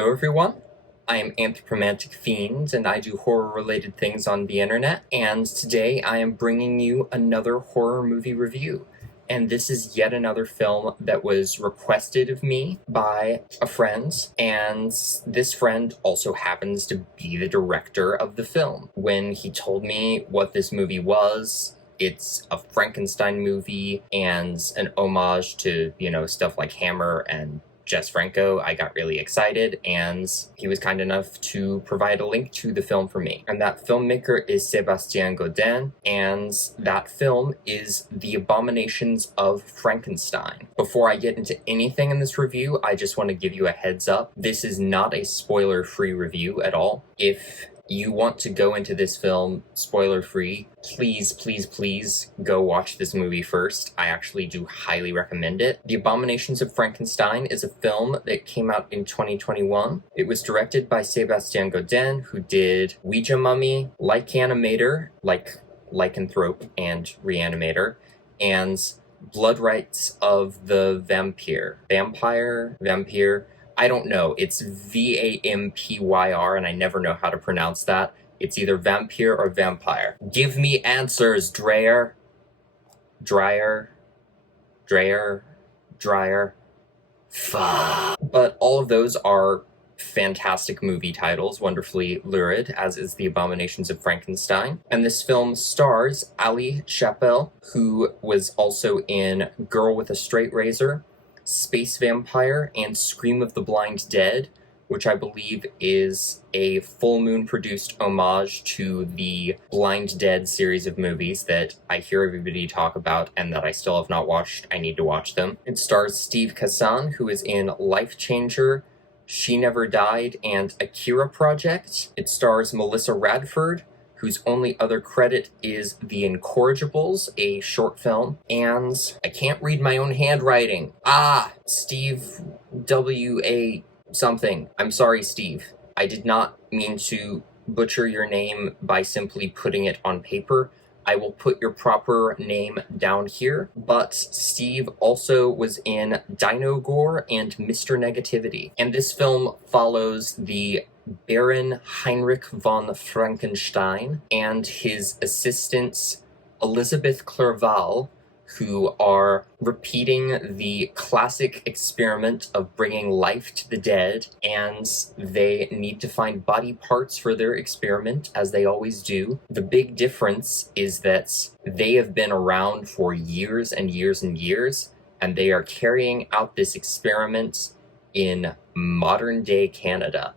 Hello everyone, I am Anthropomantic Fiend and I do horror-related things on the internet, and today I am bringing you another horror movie review. And this is yet another film that was requested of me by a friend, and this friend also happens to be the director of the film. When he told me what this movie was, it's a Frankenstein movie and an homage to, stuff like Hammer and Jess Franco, I got really excited, and he was kind enough to provide a link to the film for me. And that filmmaker is Sébastien Godin, and that film is The Abominations of Frankenstein. Before I get into anything in this review, I just want to give you a heads up. This is not a spoiler-free review at all. If you want to go into this film spoiler-free, please go watch this movie first. I actually do highly recommend it. The Abominations of Frankenstein is a film that came out in 2021. It was directed by Sébastien Godin, who did Ouija Mummy, Animator, like Lycanthrope and Reanimator, and Blood Rites of the Vampire. I don't know. It's Vampyr, and I never know how to pronounce that. It's either vampire or vampire. Give me answers, Dreyer. Fuck. But all of those are fantastic movie titles, wonderfully lurid, as is The Abominations of Frankenstein. And this film stars Ali Chappelle, who was also in Girl with a Straight Razor, Space Vampire, and Scream of the Blind Dead, which I believe is a Full Moon produced homage to the Blind Dead series of movies that I hear everybody talk about and that I still have not watched. I need to watch them. It stars Steve Kazan, who is in Life Changer, She Never Died, and Akira Project. It stars Melissa Radford, whose only other credit is The Incorrigibles, a short film, and I can't read my own handwriting. Steve W.A. something. I'm sorry, Steve. I did not mean to butcher your name by simply putting it on paper. I will put your proper name down here, but Steve also was in Dino Gore and Mr. Negativity. And this film follows the Baron Heinrich von Frankenstein and his assistants Elizabeth Clerval, who are repeating the classic experiment of bringing life to the dead, and they need to find body parts for their experiment, as they always do. The big difference is that they have been around for years and years and years, and they are carrying out this experiment in modern-day Canada.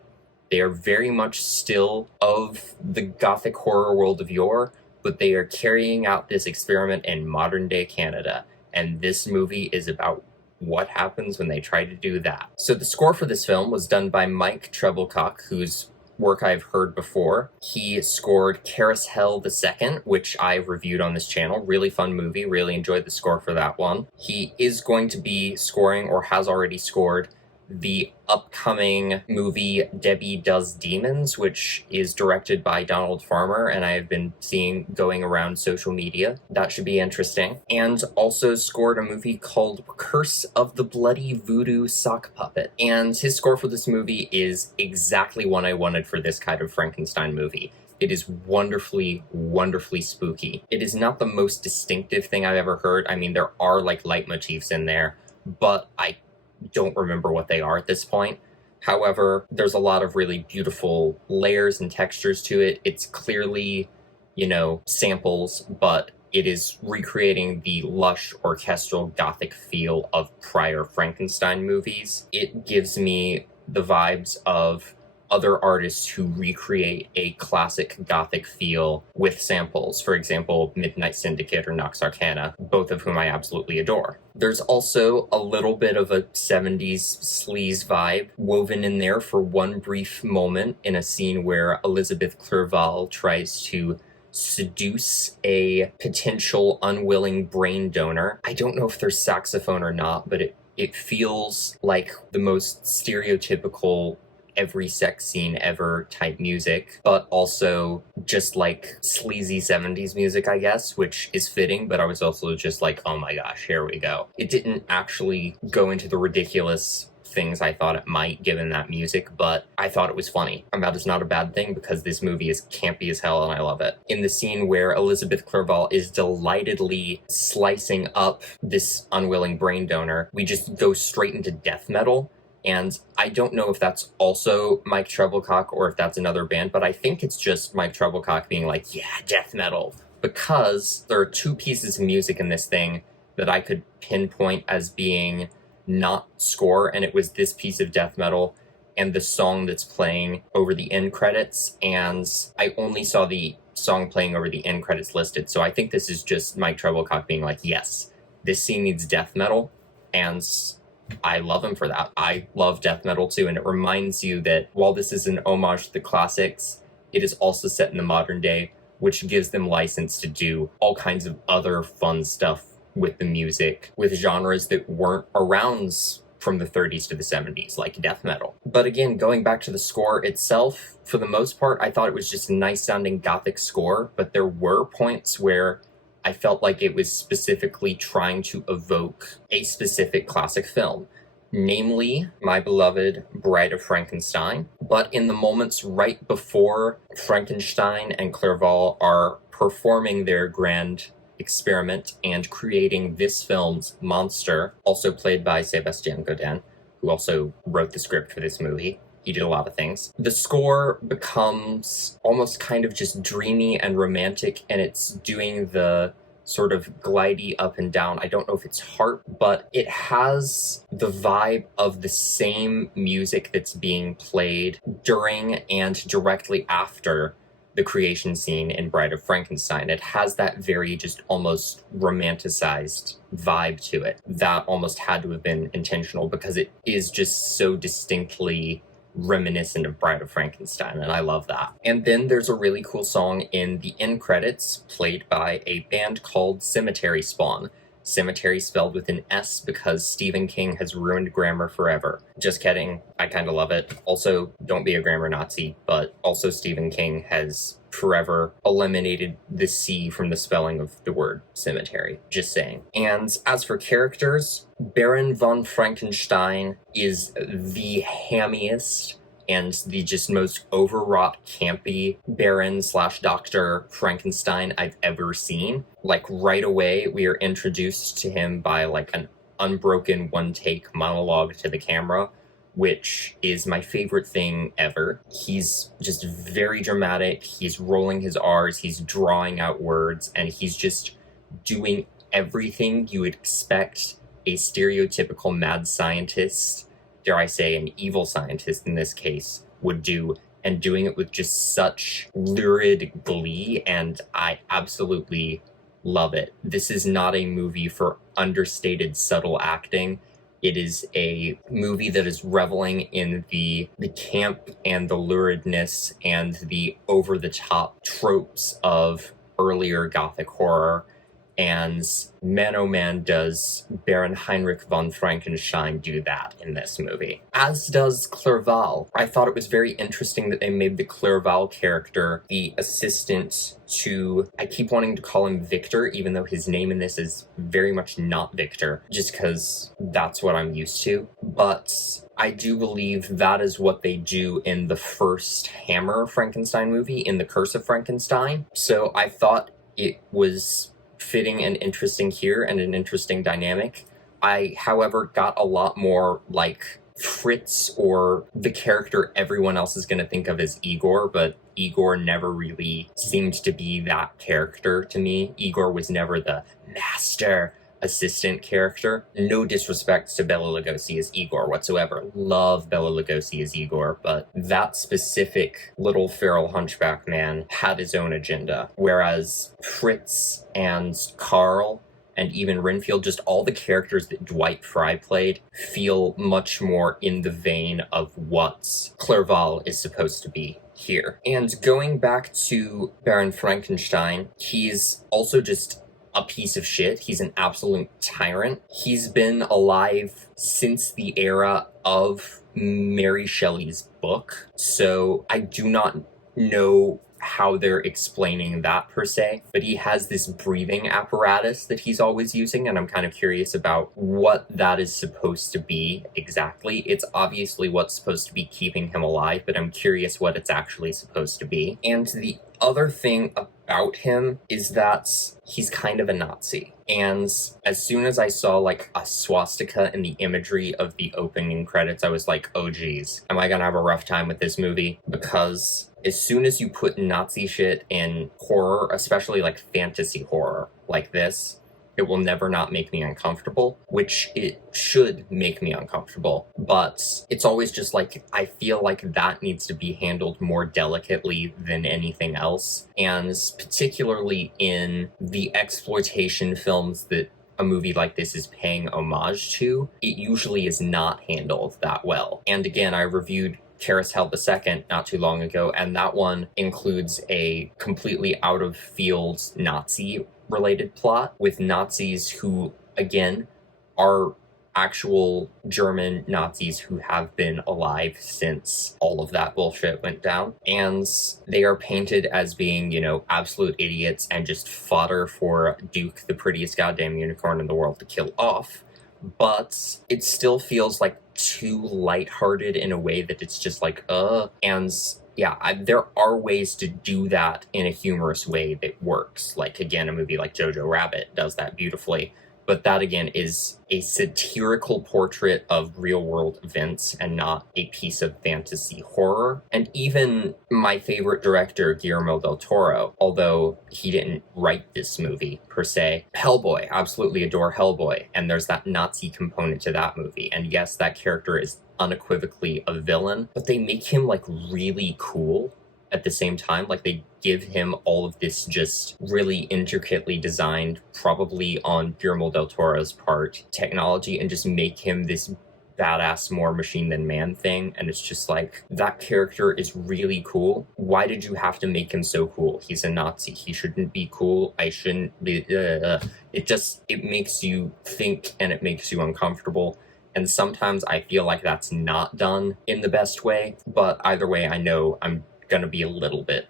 They are very much still of the gothic horror world of yore, but they are carrying out this experiment in modern-day Canada, and this movie is about what happens when they try to do that. So the score for this film was done by Mike Treblecock, whose work I've heard before. He scored Carousel II, which I've reviewed on this channel. Really fun movie, really enjoyed the score for that one. He is going to be scoring, or has already scored, the upcoming movie Debbie Does Demons, which is directed by Donald Farmer, and I have been seeing going around social media. That should be interesting. And also scored a movie called Curse of the Bloody Voodoo Sock Puppet. And his score for this movie is exactly what I wanted for this kind of Frankenstein movie. It is wonderfully, wonderfully spooky. It is not the most distinctive thing I've ever heard. I mean, there are like leitmotifs in there, but I don't remember what they are at this point. However, there's a lot of really beautiful layers and textures to it. It's clearly, samples, but it is recreating the lush orchestral gothic feel of prior Frankenstein movies. It gives me the vibes of other artists who recreate a classic gothic feel with samples. For example, Midnight Syndicate or Nox Arcana, both of whom I absolutely adore. There's also a little bit of a 70s sleaze vibe woven in there for one brief moment in a scene where Elizabeth Clerval tries to seduce a potential unwilling brain donor. I don't know if there's saxophone or not, but it feels like the most stereotypical every sex scene ever type music, but also just like sleazy 70s music, I guess, which is fitting, but I was also just like, oh my gosh, here we go. It didn't actually go into the ridiculous things I thought it might, given that music, but I thought it was funny. And that is not a bad thing, because this movie is campy as hell, and I love it. In the scene where Elizabeth Clerval is delightedly slicing up this unwilling brain donor, we just go straight into death metal. And I don't know if that's also Mike Treblecock or if that's another band, but I think it's just Mike Treblecock being like, yeah, death metal. Because there are two pieces of music in this thing that I could pinpoint as being not score, and it was this piece of death metal and the song that's playing over the end credits, and I only saw the song playing over the end credits listed, so I think this is just Mike Treblecock being like, yes, this scene needs death metal, and I love him for that. I love death metal too, and it reminds you that while this is an homage to the classics, it is also set in the modern day, which gives them license to do all kinds of other fun stuff with the music, with genres that weren't around from the 30s to the 70s, like death metal. But again, going back to the score itself, for the most part, I thought it was just a nice sounding gothic score, but there were points where I felt like it was specifically trying to evoke a specific classic film, namely my beloved Bride of Frankenstein. But in the moments right before Frankenstein and Clerval are performing their grand experiment and creating this film's monster, also played by Sébastien Godin, who also wrote the script for this movie. He did a lot of things. The score becomes almost kind of just dreamy and romantic, and it's doing the sort of glidey up and down. I don't know if it's harp, but it has the vibe of the same music that's being played during and directly after the creation scene in Bride of Frankenstein. It has that very just almost romanticized vibe to it that almost had to have been intentional, because it is just so distinctly reminiscent of Bride of Frankenstein, and I love that. And then there's a really cool song in the end credits played by a band called Cemetery Spawn. Cemetery spelled with an S because Stephen King has ruined grammar forever. Just kidding. I kind of love it. Also, don't be a grammar Nazi, but also Stephen King has forever eliminated the C from the spelling of the word cemetery. Just saying. And as for characters, Baron von Frankenstein is the hammiest and the just most overwrought, campy Baron/Dr. Frankenstein I've ever seen. Like, right away, we are introduced to him by, like, an unbroken one-take monologue to the camera, which is my favorite thing ever. He's just very dramatic, he's rolling his R's, he's drawing out words, and he's just doing everything you would expect a stereotypical mad scientist, dare I say an evil scientist in this case, would do, and doing it with just such lurid glee, and I absolutely love it. This is not a movie for understated, subtle acting. It is a movie that is reveling in the camp and the luridness and the over-the-top tropes of earlier Gothic horror. And man oh man, does Baron Heinrich von Frankenstein do that in this movie. As does Clerval. I thought it was very interesting that they made the Clerval character the assistant to, I keep wanting to call him Victor, even though his name in this is very much not Victor, just because that's what I'm used to. But I do believe that is what they do in the first Hammer Frankenstein movie, in The Curse of Frankenstein. So I thought it was fitting and interesting here, and an interesting dynamic. I, however, got a lot more like Fritz, or the character everyone else is going to think of as Igor, but Igor never really seemed to be that character to me. Igor was never the master assistant character. No disrespect to Bela Lugosi as Igor whatsoever. Love Bela Lugosi as Igor, but that specific little feral hunchback man had his own agenda. Whereas Fritz and Carl and even Renfield, just all the characters that Dwight Fry played, feel much more in the vein of what Clerval is supposed to be here. And going back to Baron Frankenstein, he's also just a piece of shit. He's an absolute tyrant. He's been alive since the era of Mary Shelley's book, so I do not know how they're explaining that per se, but he has this breathing apparatus that he's always using, and I'm kind of curious about what that is supposed to be exactly. It's obviously what's supposed to be keeping him alive, but I'm curious what it's actually supposed to be. And the other thing about him is that he's kind of a Nazi. And as soon as I saw like a swastika in the imagery of the opening credits, I was like, oh geez, am I gonna have a rough time with this movie? Because as soon as you put Nazi shit in horror, especially like fantasy horror like this, it will never not make me uncomfortable, which it should make me uncomfortable. But it's always just like, I feel like that needs to be handled more delicately than anything else. And particularly in the exploitation films that a movie like this is paying homage to, it usually is not handled that well. And again, I reviewed Carousel II not too long ago, and that one includes a completely out of field Nazi related plot with Nazis who, again, are actual German Nazis who have been alive since all of that bullshit went down. And they are painted as being, you know, absolute idiots and just fodder for Duke, the prettiest goddamn unicorn in the world, to kill off. But it still feels like too lighthearted in a way that it's just like, and yeah, there are ways to do that in a humorous way that works. Like, again, a movie like Jojo Rabbit does that beautifully. But that, again, is a satirical portrait of real-world events and not a piece of fantasy horror. And even my favorite director, Guillermo del Toro, although he didn't write this movie, per se, Hellboy, absolutely adore Hellboy. And there's that Nazi component to that movie. And yes, that character is unequivocally a villain, but they make him, like, really cool at the same time. Like, they give him all of this just really intricately designed, probably on Guillermo del Toro's part, technology, and just make him this badass more machine than man thing. And it's just like, that character is really cool. Why did you have to make him so cool? He's a Nazi. He shouldn't be cool. I shouldn't be. It makes you think and it makes you uncomfortable. And sometimes I feel like that's not done in the best way. But either way, I know I'm gonna be a little bit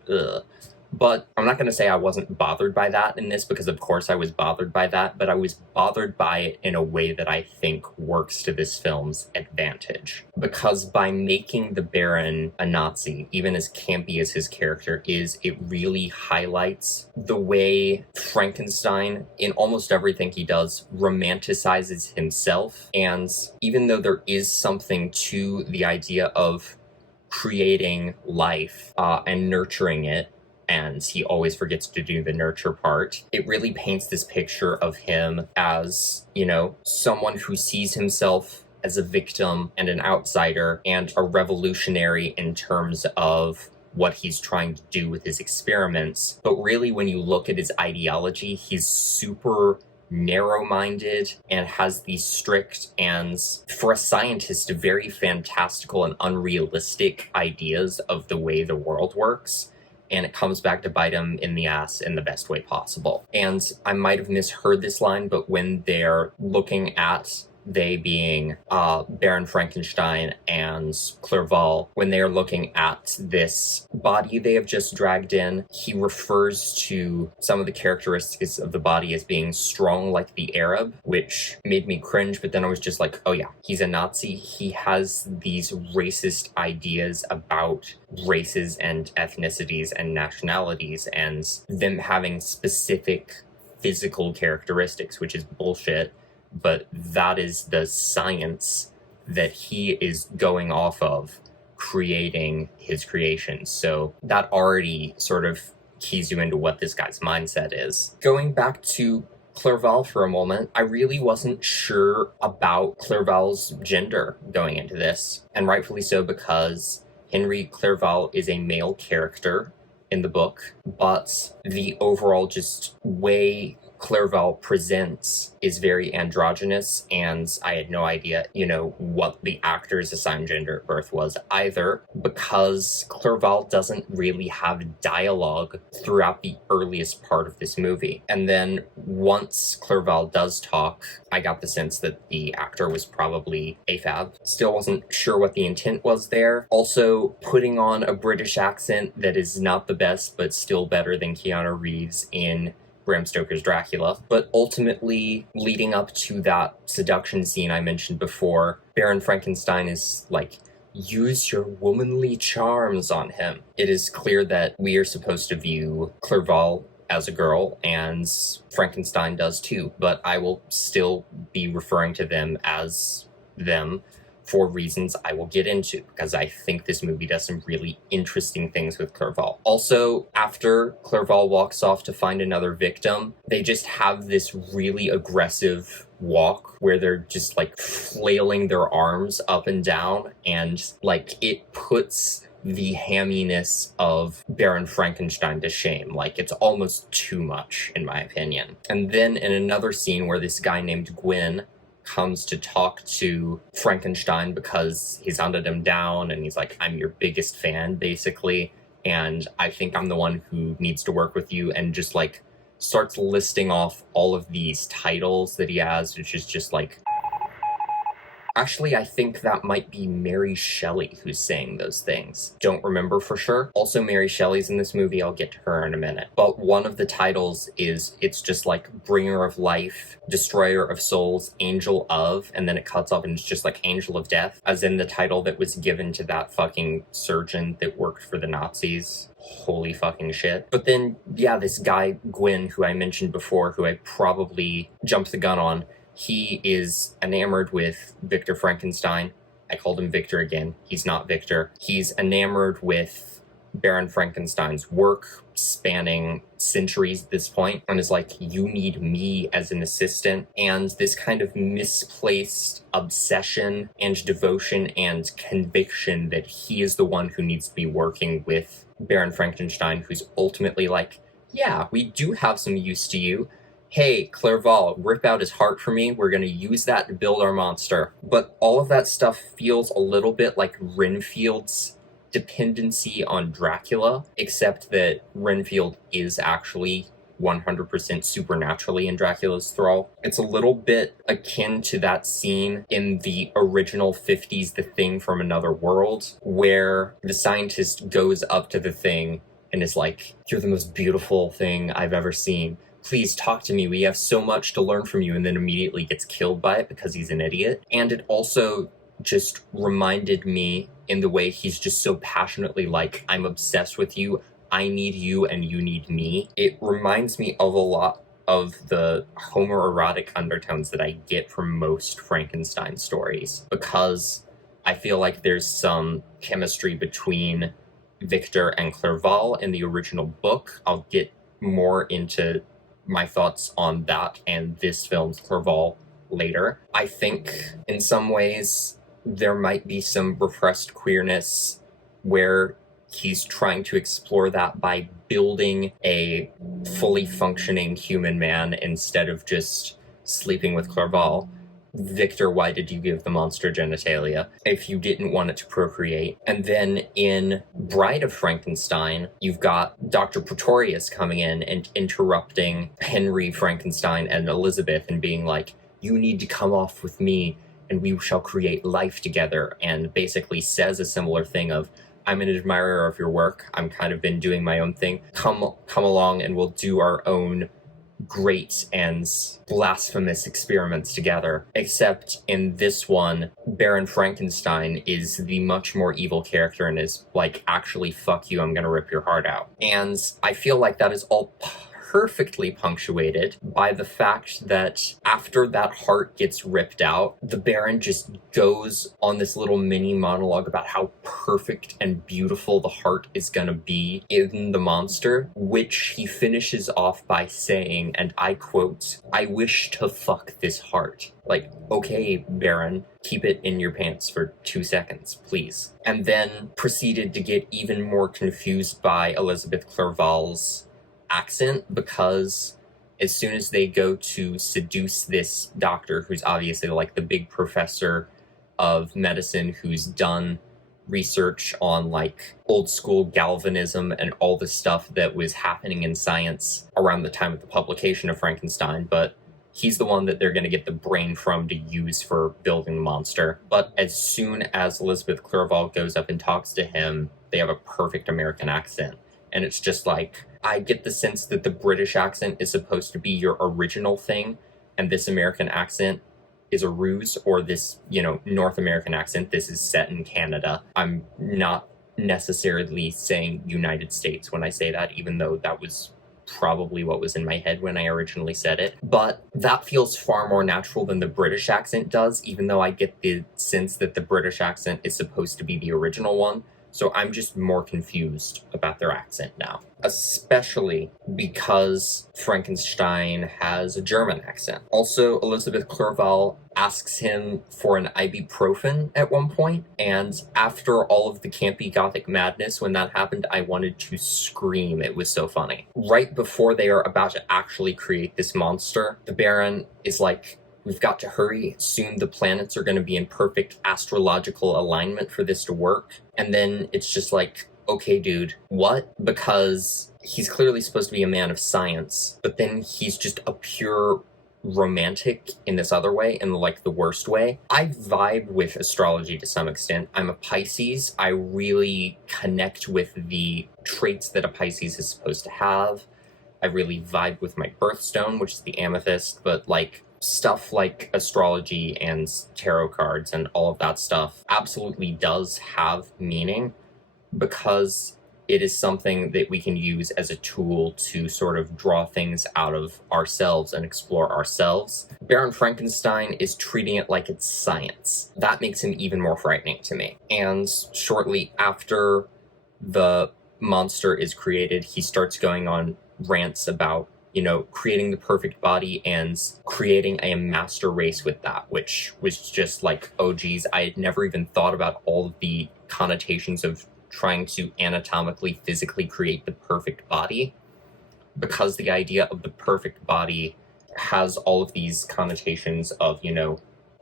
But I'm not gonna say I wasn't bothered by that in this, because of course I was bothered by that, but I was bothered by it in a way that I think works to this film's advantage. Because by making the Baron a Nazi, even as campy as his character is, it really highlights the way Frankenstein, in almost everything he does, romanticizes himself. And even though there is something to the idea of creating life and nurturing it, and he always forgets to do the nurture part, it really paints this picture of him as, you know, someone who sees himself as a victim and an outsider and a revolutionary in terms of what he's trying to do with his experiments. But really, when you look at his ideology, he's super narrow-minded and has these strict and, for a scientist, very fantastical and unrealistic ideas of the way the world works. And it comes back to bite him in the ass in the best way possible. And I might have misheard this line, but when they're looking at, they being Baron Frankenstein and Clerval, when they are looking at this body they have just dragged in, he refers to some of the characteristics of the body as being strong like the Arab, which made me cringe, but then I was just like, oh yeah, he's a Nazi. He has these racist ideas about races and ethnicities and nationalities and them having specific physical characteristics, which is bullshit. But that is the science that he is going off of, creating his creations. So that already sort of keys you into what this guy's mindset is. Going back to Clerval for a moment, I really wasn't sure about Clerval's gender going into this, and rightfully so, because Henry Clerval is a male character in the book, but the overall just way Clerval presents is very androgynous, and I had no idea, what the actor's assigned gender at birth was either, because Clerval doesn't really have dialogue throughout the earliest part of this movie. And then once Clerval does talk, I got the sense that the actor was probably AFAB. Still wasn't sure what the intent was there. Also, putting on a British accent that is not the best, but still better than Keanu Reeves in Bram Stoker's Dracula. But ultimately, leading up to that seduction scene I mentioned before, Baron Frankenstein is like, use your womanly charms on him. It is clear that we are supposed to view Clerval as a girl, and Frankenstein does too, but I will still be referring to them as them for reasons I will get into, because I think this movie does some really interesting things with Clerval. Also, after Clerval walks off to find another victim, they just have this really aggressive walk where they're just like flailing their arms up and down, and like it puts the hamminess of Baron Frankenstein to shame. Like, it's almost too much, in my opinion. And then in another scene where this guy named Gwyn comes to talk to Frankenstein because he's hunted him down, and he's like, I'm your biggest fan, basically, and I think I'm the one who needs to work with you, and just like starts listing off all of these titles that he has, which is just like, actually, I think that might be Mary Shelley who's saying those things. Don't remember for sure. Also, Mary Shelley's in this movie. I'll get to her in a minute. But one of the titles is, it's just like Bringer of Life, Destroyer of Souls, Angel of, and then it cuts off and it's just like Angel of Death, as in the title that was given to that fucking surgeon that worked for the Nazis. Holy fucking shit. But then, yeah, this guy, Gwyn, who I mentioned before, who I probably jumped the gun on, he is enamored with Victor Frankenstein. I called him Victor again. He's not Victor. He's enamored with Baron Frankenstein's work, spanning centuries at this point, and is like, you need me as an assistant. And this kind of misplaced obsession and devotion and conviction that he is the one who needs to be working with Baron Frankenstein, who's ultimately like, yeah, we do have some use to you. Hey, Clerval, rip out his heart for me. We're going to use that to build our monster. But all of that stuff feels a little bit like Renfield's dependency on Dracula, except that Renfield is actually 100% supernaturally in Dracula's thrall. It's a little bit akin to that scene in the original 50s The Thing from Another World, where the scientist goes up to the Thing and is like, you're the most beautiful thing I've ever seen. Please talk to me, we have so much to learn from you, and then immediately gets killed by it because he's an idiot. And it also just reminded me in the way he's just so passionately like, I'm obsessed with you, I need you, and you need me. It reminds me of a lot of the homoerotic undertones that I get from most Frankenstein stories, because I feel like there's some chemistry between Victor and Clerval in the original book. I'll get more into my thoughts on that and this film's Clerval later. I think in some ways there might be some repressed queerness where he's trying to explore that by building a fully functioning human man instead of just sleeping with Clerval. Victor, why did you give the monster genitalia if you didn't want it to procreate? And then in Bride of Frankenstein, you've got Dr. Pretorius coming in and interrupting Henry Frankenstein and Elizabeth and being like, you need to come off with me and we shall create life together, and basically says a similar thing of, I'm an admirer of your work, I'm kind of been doing my own thing, come along and we'll do our own great and blasphemous experiments together. Except in this one, Baron Frankenstein is the much more evil character and is like, actually, fuck you, I'm gonna rip your heart out. And I feel like that is all perfectly punctuated by the fact that after that heart gets ripped out, the Baron just goes on this little mini monologue about how perfect and beautiful the heart is gonna be in the monster, which he finishes off by saying, and I quote, I wish to fuck this heart. Like, okay, Baron, keep it in your pants for 2 seconds, please. And then proceeded to get even more confused by Elizabeth Clerval's accent, because as soon as they go to seduce this doctor, who's obviously like the big professor of medicine who's done research on like old school galvanism and all the stuff that was happening in science around the time of the publication of Frankenstein, but he's the one that they're going to get the brain from to use for building the monster. But as soon as Elizabeth Clerval goes up and talks to him, they have a perfect American accent. And it's just like, I get the sense that the British accent is supposed to be your original thing, and this American accent is a ruse, or this, North American accent, this is set in Canada. I'm not necessarily saying United States when I say that, even though that was probably what was in my head when I originally said it. But that feels far more natural than the British accent does, even though I get the sense that the British accent is supposed to be the original one. So I'm just more confused about their accent now, especially because Frankenstein has a German accent. Also, Elizabeth Clerval asks him for an ibuprofen at one point, and after all of the campy gothic madness when that happened, I wanted to scream. It was so funny. Right before they are about to actually create this monster, the Baron is like, we've got to hurry. Soon the planets are going to be in perfect astrological alignment for this to work. And then it's just like, okay, dude, what? Because he's clearly supposed to be a man of science, but then he's just a pure romantic in this other way, in like the worst way. I vibe with astrology to some extent. I'm a Pisces. I really connect with the traits that a Pisces is supposed to have. I really vibe with my birthstone, which is the amethyst, but like stuff like astrology and tarot cards and all of that stuff absolutely does have meaning, because it is something that we can use as a tool to sort of draw things out of ourselves and explore ourselves. Baron Frankenstein is treating it like it's science. That makes him even more frightening to me. And shortly after the monster is created, he starts going on rants about creating the perfect body and creating a master race with that, which was just like, oh geez, I had never even thought about all of the connotations of trying to anatomically, physically create the perfect body, because the idea of the perfect body has all of these connotations of,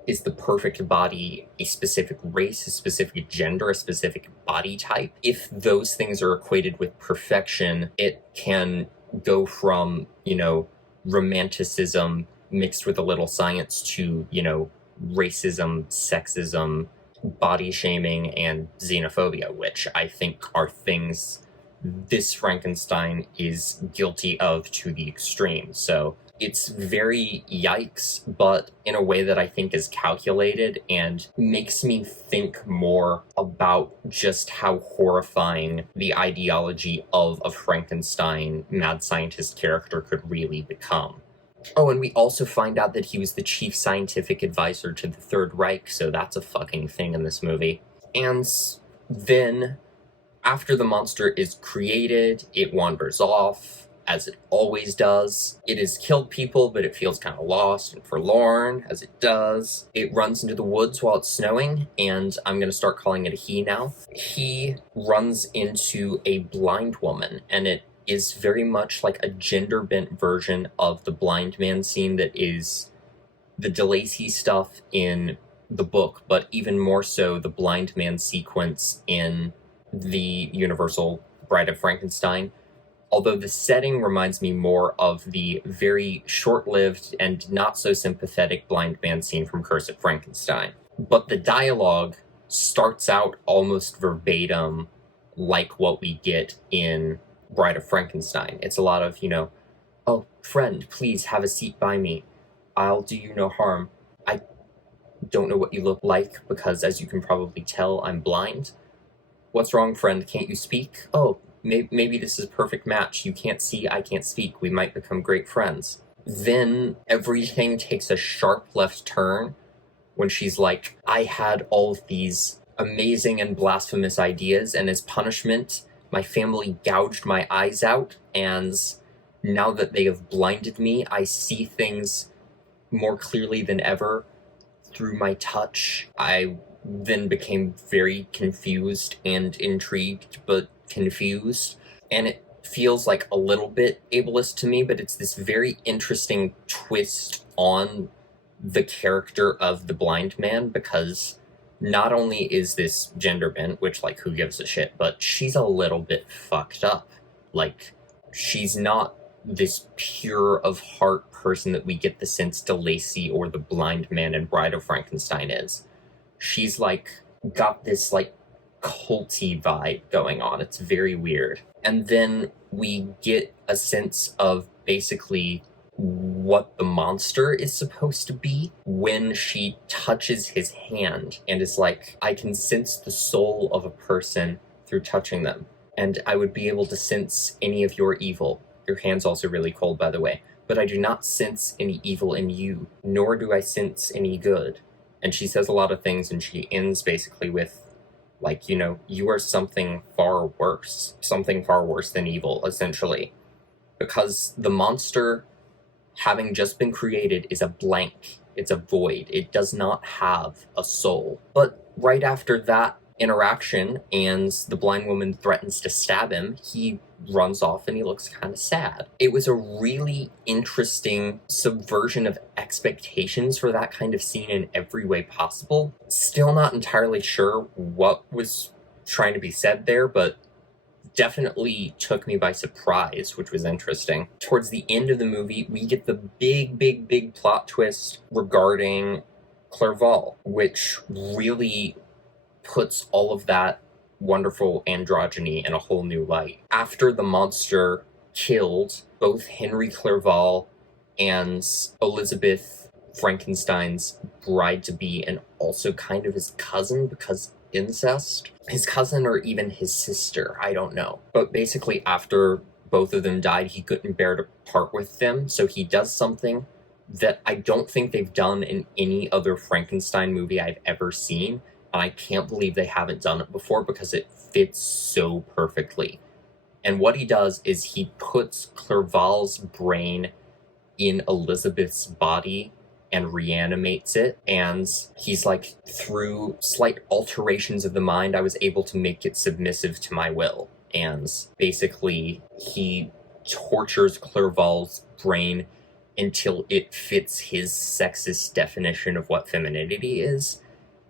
is the perfect body a specific race, a specific gender, a specific body type? If those things are equated with perfection, it can go from, romanticism mixed with a little science to, racism, sexism, body shaming, and xenophobia, which I think are things this Frankenstein is guilty of to the extreme. So it's very yikes, but in a way that I think is calculated and makes me think more about just how horrifying the ideology of a Frankenstein mad scientist character could really become. Oh, and we also find out that he was the chief scientific advisor to the Third Reich, so that's a fucking thing in this movie. And then, after the monster is created, it wanders off, as it always does. It has killed people, but it feels kind of lost and forlorn, as it does. It runs into the woods while it's snowing, and I'm going to start calling it a he now. He runs into a blind woman, and it is very much like a gender-bent version of the blind man scene that is the DeLacy stuff in the book, but even more so the blind man sequence in the Universal Bride of Frankenstein. Although the setting reminds me more of the very short-lived and not so sympathetic blind man scene from Curse of Frankenstein. But the dialogue starts out almost verbatim like what we get in Bride of Frankenstein. It's a lot of, oh, friend, please have a seat by me. I'll do you no harm. I don't know what you look like because, as you can probably tell, I'm blind. What's wrong, friend? Can't you speak? Oh, maybe this is a perfect match. You can't see, I can't speak. We might become great friends. Then everything takes a sharp left turn when she's like, I had all of these amazing and blasphemous ideas, and as punishment, my family gouged my eyes out, and now that they have blinded me, I see things more clearly than ever through my touch. I then became very confused and intrigued, but confused. And it feels like a little bit ableist to me, but it's this very interesting twist on the character of the blind man, because not only is this gender bent, which, like, who gives a shit, but she's a little bit fucked up. Like, she's not this pure of heart person that we get the sense DeLacy or the blind man in Bride of Frankenstein is. She's, like, got this, like, culty vibe going on. It's very weird. And then we get a sense of basically what the monster is supposed to be when she touches his hand and is like, I can sense the soul of a person through touching them, and I would be able to sense any of your evil. Your hand's also really cold, by the way, but I do not sense any evil in you, nor do I sense any good. And she says a lot of things, and she ends basically with, like, you know, you are something far worse than evil, essentially. Because the monster, having just been created, is a blank. It's a void. It does not have a soul. But right after that interaction, and the blind woman threatens to stab him, he runs off and he looks kind of sad. It was a really interesting subversion of expectations for that kind of scene in every way possible. Still not entirely sure what was trying to be said there, but definitely took me by surprise, which was interesting. Towards the end of the movie, we get the big plot twist regarding Clerval, which really puts all of that wonderful androgyny in a whole new light. After the monster killed both Henry Clerval and Elizabeth Frankenstein's bride-to-be, and also kind of his cousin, because incest. His cousin or even his sister, I don't know. But basically after both of them died, he couldn't bear to part with them, so he does something that I don't think they've done in any other Frankenstein movie I've ever seen, and I can't believe they haven't done it before because it fits so perfectly. And what he does is he puts Clerval's brain in Elizabeth's body and reanimates it, and he's like, through slight alterations of the mind, I was able to make it submissive to my will. And basically, he tortures Clerval's brain until it fits his sexist definition of what femininity is,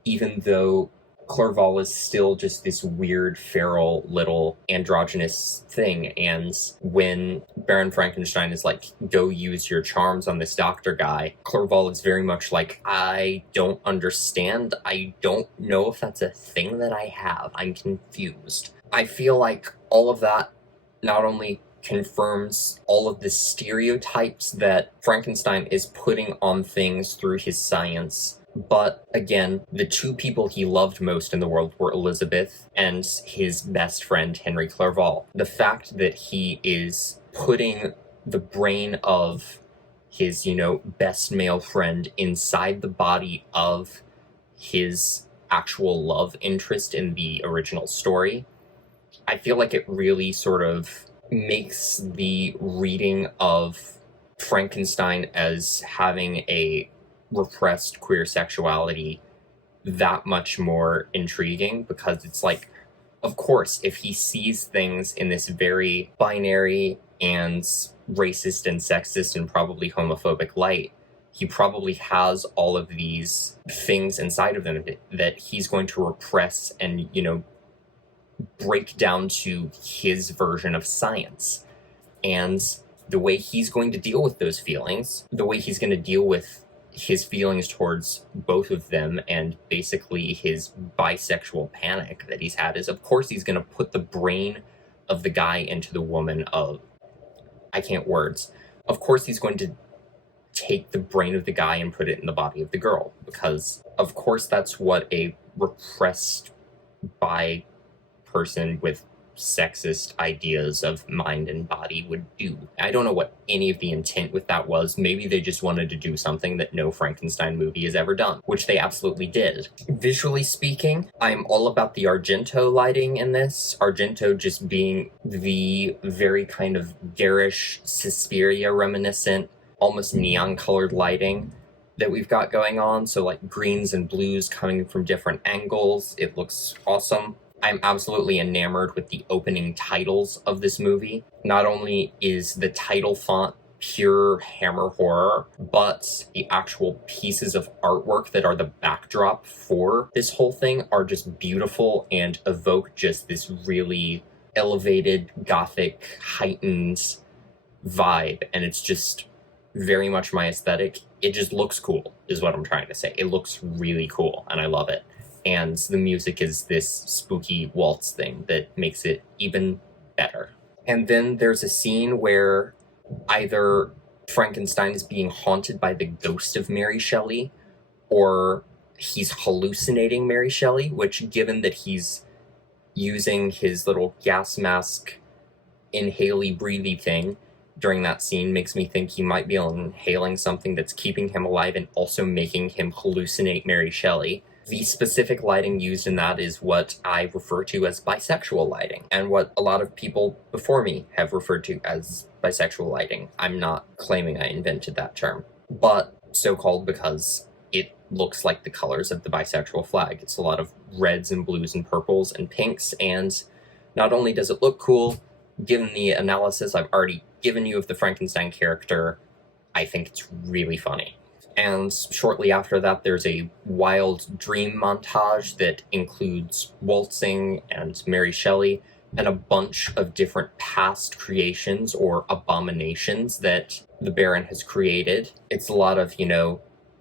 even though Clerval is still just this weird, feral, little androgynous thing. And when Baron Frankenstein is like, go use your charms on this doctor guy, Clerval is very much like, I don't understand. I don't know if that's a thing that I have. I'm confused. I feel like all of that not only confirms all of the stereotypes that Frankenstein is putting on things through his science, but again, the two people he loved most in the world were Elizabeth and his best friend, Henry Clerval. The fact that he is putting the brain of his, best male friend inside the body of his actual love interest in the original story, I feel like it really sort of makes the reading of Frankenstein as having a repressed queer sexuality that much more intriguing, because it's like, of course, if he sees things in this very binary and racist and sexist and probably homophobic light, he probably has all of these things inside of him that he's going to repress and, break down to his version of science. And the way he's going to deal with those feelings, the way he's going to deal with his feelings towards both of them, and basically his bisexual panic that he's had, is, of course, he's going to put the brain of the guy into the woman of... I can't words. Of course he's going to take the brain of the guy and put it in the body of the girl, because, of course, that's what a repressed bi person with sexist ideas of mind and body would do. I don't know what any of the intent with that was. Maybe they just wanted to do something that no Frankenstein movie has ever done, which they absolutely did. Visually speaking, I'm all about the Argento lighting in this. Argento just being the very kind of garish, Suspiria reminiscent, almost neon colored lighting that we've got going on. So like greens and blues coming from different angles. It looks awesome. I'm absolutely enamored with the opening titles of this movie. Not only is the title font pure hammer horror, but the actual pieces of artwork that are the backdrop for this whole thing are just beautiful and evoke just this really elevated, gothic, heightened vibe. And it's just very much my aesthetic. It just looks cool, is what I'm trying to say. It looks really cool, and I love it. And the music is this spooky waltz thing that makes it even better. And then there's a scene where either Frankenstein is being haunted by the ghost of Mary Shelley, or he's hallucinating Mary Shelley, which, given that he's using his little gas mask inhaley breathy thing during that scene, makes me think he might be inhaling something that's keeping him alive and also making him hallucinate Mary Shelley. The specific lighting used in that is what I refer to as bisexual lighting, and what a lot of people before me have referred to as bisexual lighting. I'm not claiming I invented that term, but so called because it looks like the colors of the bisexual flag. It's a lot of reds and blues and purples and pinks, and not only does it look cool, given the analysis I've already given you of the Frankenstein character, I think it's really funny. And shortly after that, there's a wild dream montage that includes waltzing and Mary Shelley and a bunch of different past creations or abominations that the Baron has created. It's a lot of,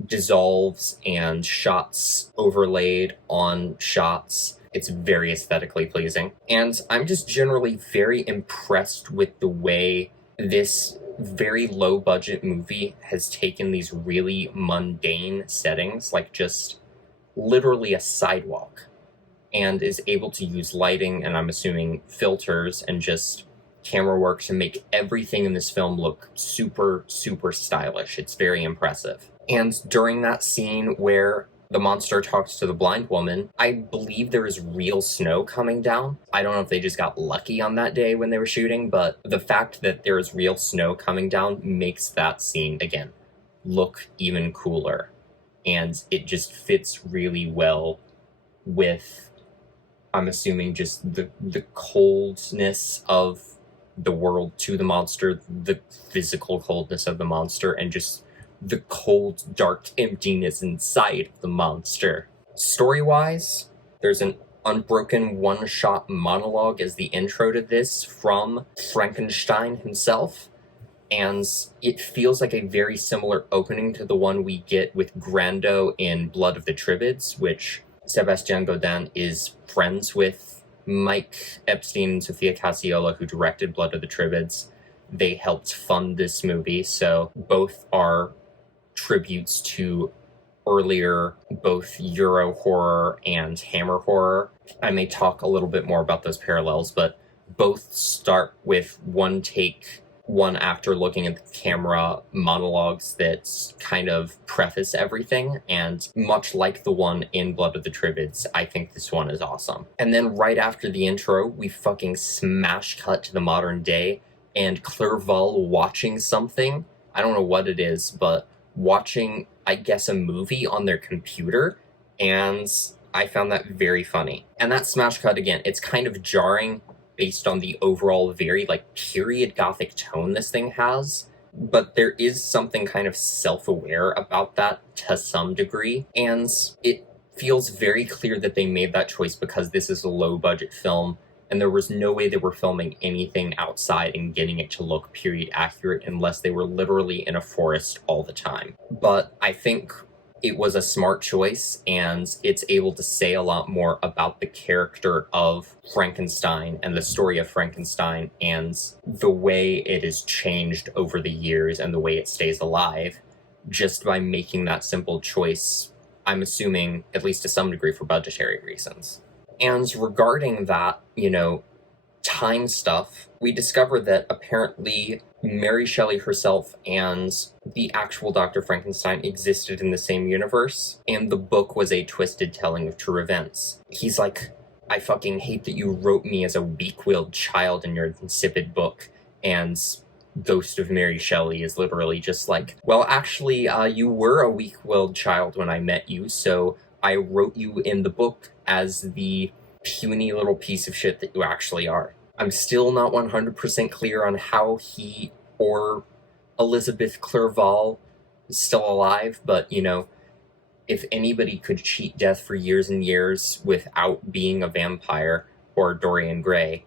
dissolves and shots overlaid on shots. It's very aesthetically pleasing. And I'm just generally very impressed with the way this very low budget movie has taken these really mundane settings, like just literally a sidewalk, and is able to use lighting, and I'm assuming filters, and just camera work to make everything in this film look super, super stylish. It's very impressive. And during that scene where the monster talks to the blind woman, I believe there is real snow coming down. I don't know if they just got lucky on that day when they were shooting, but the fact that there is real snow coming down makes that scene, again, look even cooler. And it just fits really well with, I'm assuming, just the coldness of the world to the monster, the physical coldness of the monster, and just the cold, dark emptiness inside of the monster. Story-wise, there's an unbroken one-shot monologue as the intro to this from Frankenstein himself, and it feels like a very similar opening to the one we get with Grando in Blood of the Tribbids, which Sébastien Godin is friends with Mike Epstein and Sofia Cassiola, who directed Blood of the Tribbids. They helped fund this movie, so both are tributes to earlier both Euro horror and Hammer horror. I may talk a little bit more about those parallels, but both start with one take, one actor looking at the camera monologues that kind of preface everything, and much like the one in Blood of the Tribbids, I think this one is awesome. And then right after the intro, we fucking smash cut to the modern day, and Clerval watching something, I don't know what it is, but watching, I guess, a movie on their computer, and I found that very funny. And that smash cut, again, it's kind of jarring based on the overall very, period gothic tone this thing has, but there is something kind of self-aware about that to some degree, and it feels very clear that they made that choice because this is a low-budget film, and there was no way they were filming anything outside and getting it to look period accurate unless they were literally in a forest all the time. But I think it was a smart choice, and it's able to say a lot more about the character of Frankenstein and the story of Frankenstein and the way it is changed over the years and the way it stays alive just by making that simple choice, I'm assuming, at least to some degree, for budgetary reasons. And regarding that, time stuff, we discovered that apparently Mary Shelley herself and the actual Dr. Frankenstein existed in the same universe, and the book was a twisted telling of true events. He's like, I fucking hate that you wrote me as a weak-willed child in your insipid book, and Ghost of Mary Shelley is literally just like, well, actually, you were a weak-willed child when I met you, so I wrote you in the book as the puny little piece of shit that you actually are. I'm still not 100% clear on how he or Elizabeth Clerval is still alive, but, you know, if anybody could cheat death for years and years without being a vampire or Dorian Gray,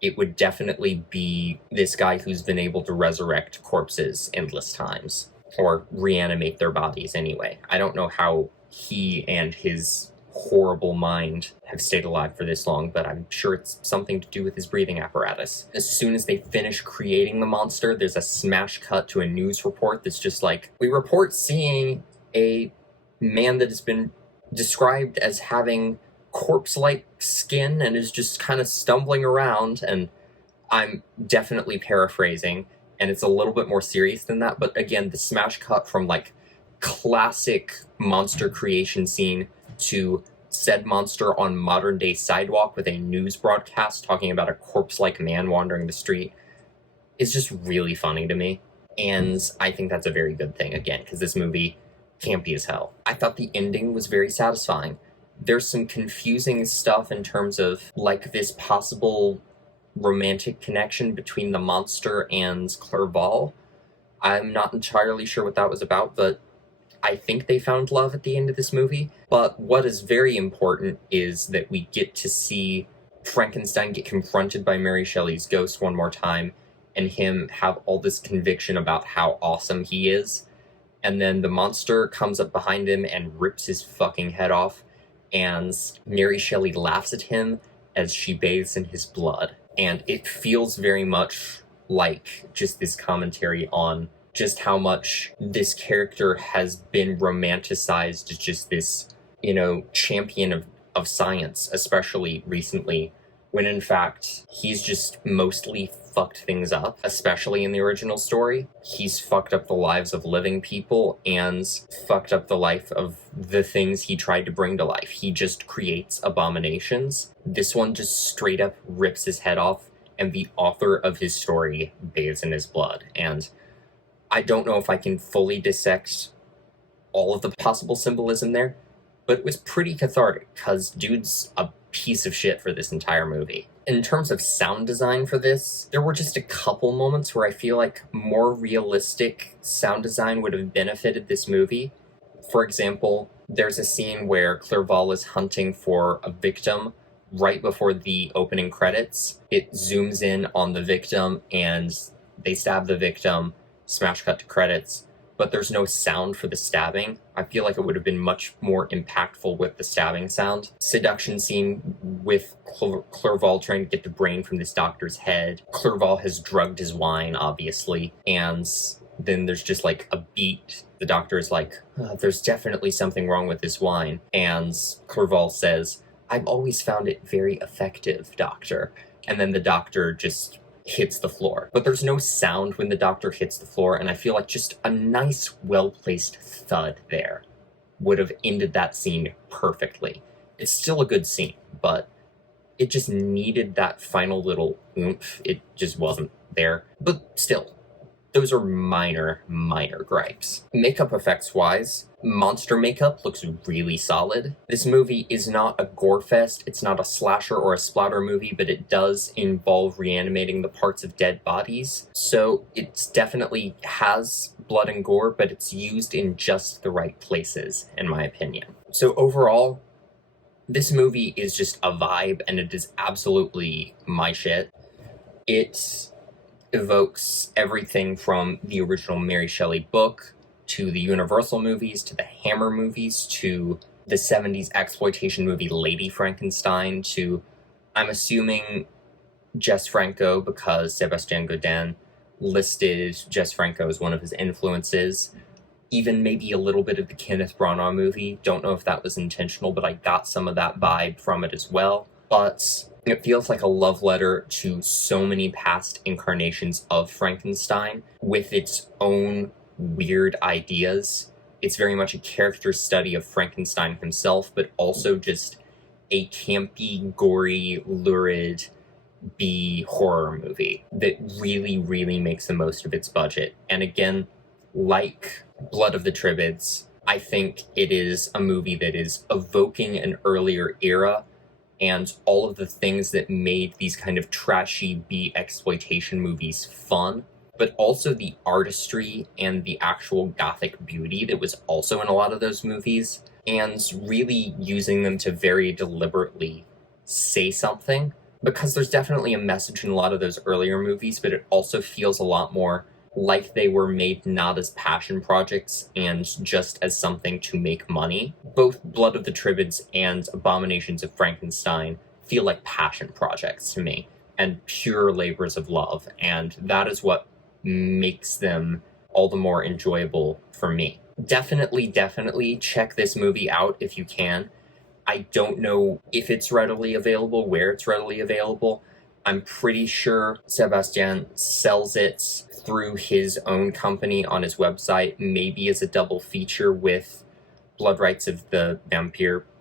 it would definitely be this guy who's been able to resurrect corpses endless times, or reanimate their bodies anyway. I don't know how he and his horrible mind have stayed alive for this long, but I'm sure it's something to do with his breathing apparatus. As soon as they finish creating the monster, there's a smash cut to a news report that's just like, we report seeing a man that has been described as having corpse-like skin and is just kind of stumbling around, and I'm definitely paraphrasing, and it's a little bit more serious than that, but again, the smash cut from, like, classic monster creation scene to said monster on modern-day sidewalk with a news broadcast talking about a corpse-like man wandering the street is just really funny to me, and I think that's a very good thing, again, because this movie campy as hell. I thought the ending was very satisfying. There's some confusing stuff in terms of, like, this possible romantic connection between the monster and Clerval. I'm not entirely sure what that was about, but I think they found love at the end of this movie. But what is very important is that we get to see Frankenstein get confronted by Mary Shelley's ghost one more time, and him have all this conviction about how awesome he is. And then the monster comes up behind him and rips his fucking head off, and Mary Shelley laughs at him as she bathes in his blood. And it feels very much like just this commentary on just how much this character has been romanticized as just this, you know, champion of science, especially recently, when in fact he's just mostly fucked things up, especially in the original story. He's fucked up the lives of living people and fucked up the life of the things he tried to bring to life. He just creates abominations. This one just straight up rips his head off, and the author of his story bathes in his blood. And I don't know if I can fully dissect all of the possible symbolism there, but it was pretty cathartic, because dude's a piece of shit for this entire movie. In terms of sound design for this, there were just a couple moments where I feel like more realistic sound design would have benefited this movie. For example, there's a scene where Clerval is hunting for a victim right before the opening credits. It zooms in on the victim, and they stab the victim, smash cut to credits, but there's no sound for the stabbing. I feel like it would have been much more impactful with the stabbing sound. Seduction scene with Clerval trying to get the brain from this doctor's head. Clerval has drugged his wine, obviously, and then there's just like a beat. The doctor is like, there's definitely something wrong with this wine. And Clerval says, I've always found it very effective, doctor. And then the doctor just hits the floor. But there's no sound when the doctor hits the floor, and I feel like just a nice, well-placed thud there would have ended that scene perfectly. It's still a good scene, but it just needed that final little oomph. It just wasn't there. But still, those are minor gripes. Makeup effects wise, monster makeup looks really solid. This movie is not a gore fest, it's not a slasher or a splatter movie, but it does involve reanimating the parts of dead bodies. So it definitely has blood and gore, but it's used in just the right places, in my opinion. So overall, this movie is just a vibe, and it is absolutely my shit. It evokes everything from the original Mary Shelley book, to the Universal movies, to the Hammer movies, to the 70s exploitation movie Lady Frankenstein, to, I'm assuming, Jess Franco, because Sébastien Godin listed Jess Franco as one of his influences. Even maybe a little bit of the Kenneth Branagh movie. Don't know if that was intentional, but I got some of that vibe from it as well. But it feels like a love letter to so many past incarnations of Frankenstein with its own weird ideas. It's very much a character study of Frankenstein himself, but also just a campy, gory, lurid B horror movie that really makes the most of its budget. And again, like Blood of the Tribbids, I think it is a movie that is evoking an earlier era and all of the things that made these kind of trashy B-exploitation movies fun, but also the artistry and the actual gothic beauty that was also in a lot of those movies, and really using them to very deliberately say something, because there's definitely a message in a lot of those earlier movies, but it also feels a lot more like they were made not as passion projects and just as something to make money. Both Blood of the Triffids and Abominations of Frankenstein feel like passion projects to me, and pure labors of love, and that is what makes them all the more enjoyable for me. Definitely check this movie out if you can. I don't know if it's readily available, where it's readily available. I'm pretty sure Sebastian sells it through his own company on his website, maybe as a double feature with Blood Rites of the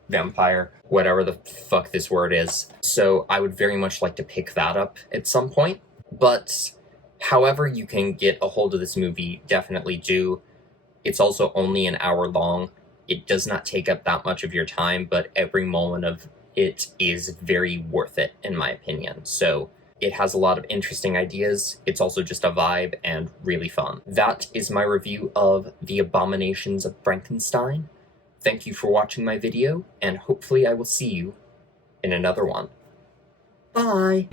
Vampire, whatever the fuck this word is. So I would very much like to pick that up at some point. But however you can get a hold of this movie, definitely do. It's also only an hour long. It does not take up that much of your time, but every moment of it is very worth it, in my opinion. So it has a lot of interesting ideas. It's also just a vibe and really fun. That is my review of The Abominations of Frankenstein. Thank you for watching my video, and hopefully I will see you in another one. Bye!